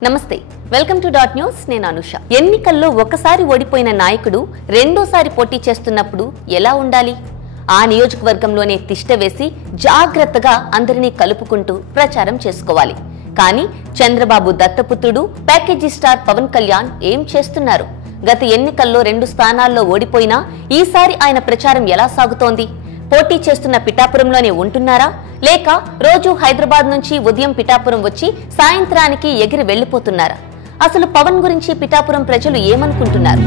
నమస్తే welcome to dot news నేను అనుష ఎన్నికల్లో ఒకసారి ఓడిపోయిన నాయకుడు రెండోసారి పోటీ చేస్తున్నప్పుడు ఎలా ఉండాలి ఆ నియోజకవర్గంలోనే తిష్ట వేసి జాగ్రత్తగా అందరినీ కలుపుకుంటూ ప్రచారం చేసుకోవాలి కానీ చంద్రబాబు దత్తపుత్రుడు ప్యాకేజీ స్టార్ పవన్ కళ్యాణ్ ఏం చేస్తున్నారు గత ఎన్నికల్లో 2 స్థానాల్లో ఓడిపోయినా ఈసారి ఆయన ప్రచారం ఎలా సాగుతోంది పోటీ చేస్తున్న పిఠాపురంలోనే ఉంటున్నారా లేక రోజు హైదరాబాద్ నుంచి ఉదయం పిఠాపురం వచ్చి సాయంత్రానికి ఎగిరి వెళ్లిపోతున్నారా అసలు పవన్ గురించి పిఠాపురం ప్రజలు ఏమనుకుంటున్నారు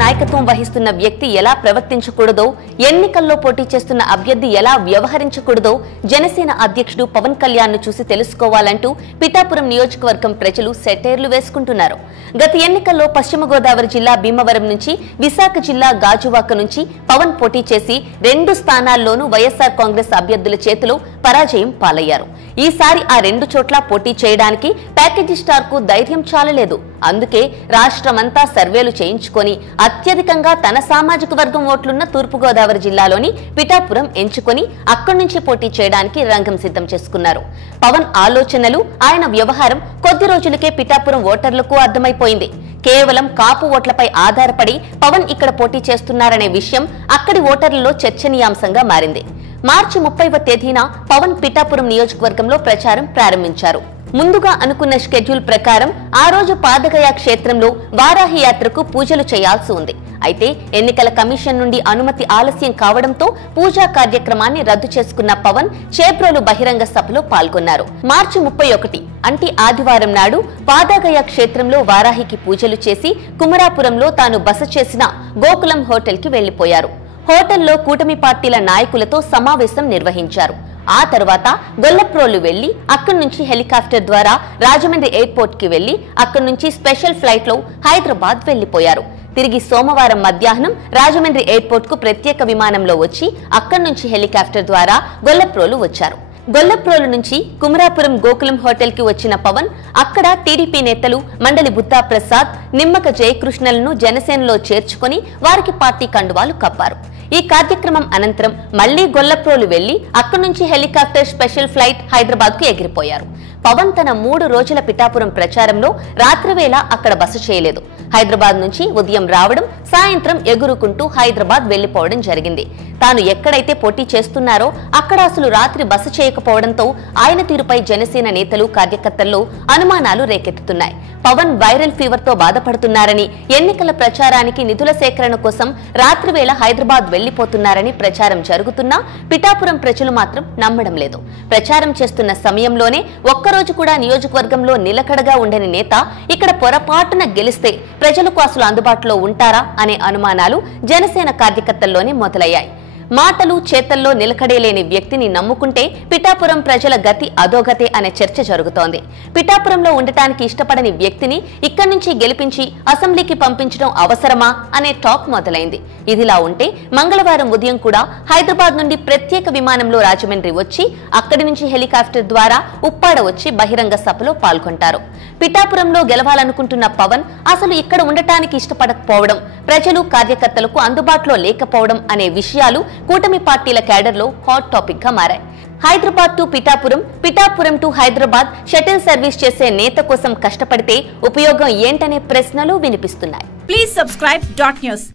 నాయకత్వం వహిస్తున్న వ్యక్తి ఎలా ప్రవర్తించకూడదో ఎన్నికల్లో పోటీ చేస్తున్న అభ్యర్థి ఎలా వ్యవహరించకూడదో జనసేన అధ్యక్షుడు పవన్ కళ్యాణ్ ను చూసి తెలుసుకోవాలంటూ పిఠాపురం నియోజకవర్గం ప్రజలు సెటైర్లు వేసుకుంటున్నారు గత ఎన్నికల్లో పశ్చిమ గోదావరి జిల్లా భీమవరం నుంచి విశాఖ జిల్లా గాజువాక నుంచి పవన్ పోటీ చేసి 2 స్థానాల్లోనూ వైఎస్ఆర్ కాంగ్రెస్ అభ్యర్థుల చేతిలో పరాజయం పాలయ్యారు ఈసారి ఆ 2 చోట్ల పోటీ చేయడానికి ప్యాకేజీ స్టార్ కు ధైర్యం చాలలేదు అందుకే రాష్ట్రమంతా సర్వేలు చేయించుకొని అత్యధికంగా తన సామాజిక వర్గం ఓట్లున్న తూర్పు గోదావరి జిల్లాలోని పిఠాపురం ఎంచుకొని అక్కడి నుంచి పోటీ చేయడానికి రంగం సిద్ధం చేసుకున్నారు పవన్ ఆలోచనలు ఆయన వ్యవహారం కొద్ది రోజులకే పిఠాపురం ఓటర్లకు అర్థమైపోయింది కేవలం కాపు ఓట్లపై ఆధారపడి పవన్ ఇక్కడ పోటీ చేస్తున్నారనే విషయం అక్కడి ఓటర్లలో చర్చనీయాంశంగా మారింది మార్చి 30వ తేదీన పవన్ పిఠాపురం నియోజకవర్గంలో ప్రచారం ప్రారంభించారు ముందుగా అనుకున్న షెడ్యూల్ ప్రకారం ఆ రోజు పాదగయ క్షేత్రంలో వారాహి యాత్రకు పూజలు చేయాల్సి ఉంది అయితే ఎన్నికల కమిషన్ నుండి అనుమతి ఆలస్యం కావడంతో పూజా కార్యక్రమాన్ని రద్దు చేసుకున్న పవన్ చేబ్రోలు బహిరంగ సభలో పాల్గొన్నారు మార్చి 31 అంటే ఆదివారం నాడు పాదగయ క్షేత్రంలో వారాహికి పూజలు చేసి కుమరాపురంలో తాను బస చేసిన గోకులం హోటల్ కి వెళ్లిపోయారు హోటల్లో కూటమి పార్టీల నాయకులతో సమావేశం నిర్వహించారు ఆ తర్వాత గొల్లప్రోలు వెళ్లి అక్కడి నుంచి హెలికాప్టర్ ద్వారా రాజమండ్రి ఎయిర్పోర్ట్ కి వెళ్లి అక్కడి నుంచి స్పెషల్ ఫ్లైట్ లో హైదరాబాద్ వెళ్లిపోయారు తిరిగి సోమవారం మధ్యాహ్నం రాజమండ్రి ఎయిర్పోర్ట్ కు ప్రత్యేక విమానంలో వచ్చి అక్కడి నుంచి హెలికాప్టర్ ద్వారా గొల్లప్రోలు వచ్చారు గొల్లప్రోలు నుంచి కుమరాపురం గోకులం హోటల్ కి వచ్చిన పవన్ అక్కడ టీడీపీ నేతలు మండలి బుత్తా ప్రసాద్ నిమ్మక జయకృష్ణలను జనసేనలో చేర్చుకొని వారికి పార్టీ కండువాలు కప్పారు ఈ కార్యక్రమం అనంతరం మళ్లీ గొల్లప్రోలు వెళ్లి అక్కడి నుంచి హెలికాప్టర్ స్పెషల్ ఫ్లైట్ హైదరాబాద్ కు ఎగిరిపోయారు పవన్ తన 3 రోజుల పిఠాపురం ప్రచారంలో రాత్రివేళ అక్కడ బస చేయలేదు హైదరాబాద్ నుంచి ఉదయం రావడం సాయంత్రం ఎగురుకుంటూ హైదరాబాద్ వెళ్లిపోవడం జరిగింది తాను ఎక్కడైతే పోటీ చేస్తున్నారో అక్కడ అసలు రాత్రి బస చేయకపోవడంతో ఆయన తీరుపై జనసేన నేతలు కార్యకర్తల్లో అనుమానాలు రేకెత్తుతున్నాయి పవన్ వైరల్ ఫీవర్ తో బాధపడుతున్నారని ఎన్నికల ప్రచారానికి నిధుల సేకరణ కోసం రాత్రివేళ హైదరాబాద్ వెళ్లిపోతున్నారని ప్రచారం జరుగుతున్నా పిఠాపురం ప్రజలు మాత్రం నమ్మడం లేదు ప్రచారం చేస్తున్న సమయంలోనే ఒక్కరోజు కూడా నియోజకవర్గంలో నిలకడగా ఉండని నేత ఇక్కడ పొరపాటున గెలిస్తే ప్రజలకు అసలు అందుబాటులో ఉంటారా అనే అనుమానాలు జనసేన కార్యకర్తల్లోనే మొదలయ్యాయి మాటలు చేతల్లో నిలకడేలేని వ్యక్తిని నమ్ముకుంటే పిఠాపురం ప్రజల గతి అధోగతే అనే చర్చ జరుగుతోంది పిఠాపురంలో ఉండటానికి ఇష్టపడని వ్యక్తిని ఇక్కడి నుంచి గెలిపించి అసెంబ్లీకి పంపించడం అవసరమా అనే టాక్ మొదలైంది ఇదిలా ఉంటే మంగళవారం ఉదయం కూడా హైదరాబాద్ నుండి ప్రత్యేక విమానంలో రాజమండ్రి వచ్చి అక్కడి నుంచి హెలికాప్టర్ ద్వారా ఉప్పాడ వచ్చి బహిరంగ సభలో పాల్గొంటారు పిఠాపురంలో గెలవాలనుకుంటున్న పవన్ అసలు ఇక్కడ ఉండటానికి ఇష్టపడకపోవడం ప్రజలు కార్యకర్తలకు అందుబాటులో లేకపోవడం అనే విషయాలు కూటమి పార్టీల క్యాడర్లో హాట్ టాపిక్ గా మారాయి Hyderabad to Pithapuram Pithapuram to Hyderabad shuttle service చేసే నేత కోసం కష్టపడితే ఉపయోగం ఏంటనే ప్రశ్నలు వినిపిస్తున్నాయి ప్లీజ్ సబ్స్క్రైబ్ డాట్ న్యూస్